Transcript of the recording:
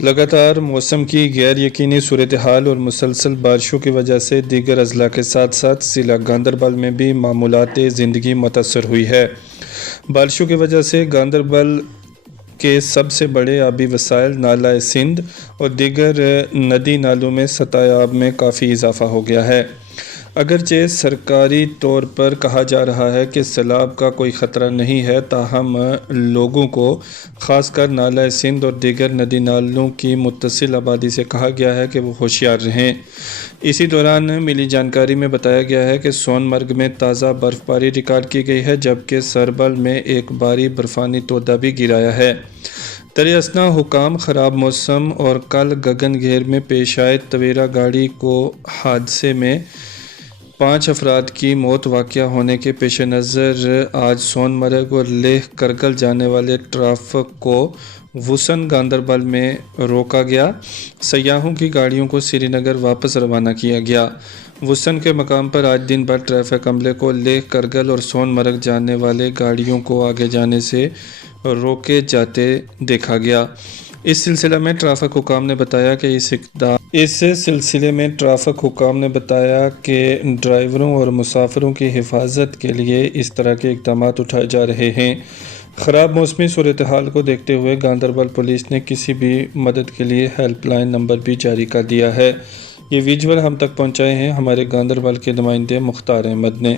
لگاتار موسم کی غیر یقینی صورتحال اور مسلسل بارشوں کی وجہ سے دیگر اضلاع کے ساتھ ساتھ ضلع گاندربل میں بھی معمولات زندگی متاثر ہوئی ہے۔ بارشوں کی وجہ سے گاندربل کے سب سے بڑے آبی وسائل نالہ سندھ اور دیگر ندی نالوں میں سطح آب میں کافی اضافہ ہو گیا ہے۔ اگرچہ سرکاری طور پر کہا جا رہا ہے کہ سیلاب کا کوئی خطرہ نہیں ہے، تاہم لوگوں کو خاص کر نالہ سندھ اور دیگر ندی نالوں کی متصل آبادی سے کہا گیا ہے کہ وہ ہوشیار رہیں۔ اسی دوران ملی جانکاری میں بتایا گیا ہے کہ سون مرگ میں تازہ برف باری ریکارڈ کی گئی ہے، جبکہ سربل میں ایک باری برفانی تودہ بھی گرایا ہے۔ دریں حکام خراب موسم اور کل گگن گھیر میں پیش آئے تویرا گاڑی کو حادثے میں 5 افراد کی موت واقع ہونے کے پیش نظر آج سون مرگ اور لیہ کرگل جانے والے ٹریفک کو وسن گاندربل میں روکا گیا۔ سیاحوں کی گاڑیوں کو سری نگر واپس روانہ کیا گیا۔ وسن کے مقام پر آج دن بھر ٹریفک عملے کو لیہ کرگل اور سون مرگ جانے والے گاڑیوں کو آگے جانے سے روکے جاتے دیکھا گیا۔ اس سلسلے میں ٹریفک حکام نے بتایا کہ ڈرائیوروں اور مسافروں کی حفاظت کے لیے اس طرح کے اقدامات اٹھائے جا رہے ہیں۔ خراب موسمی صورتحال کو دیکھتے ہوئے گاندربل پولیس نے کسی بھی مدد کے لیے ہیلپ لائن نمبر بھی جاری کر دیا ہے۔ یہ ویژول ہم تک پہنچائے ہیں ہمارے گاندربل کے نمائندے مختار احمد نے۔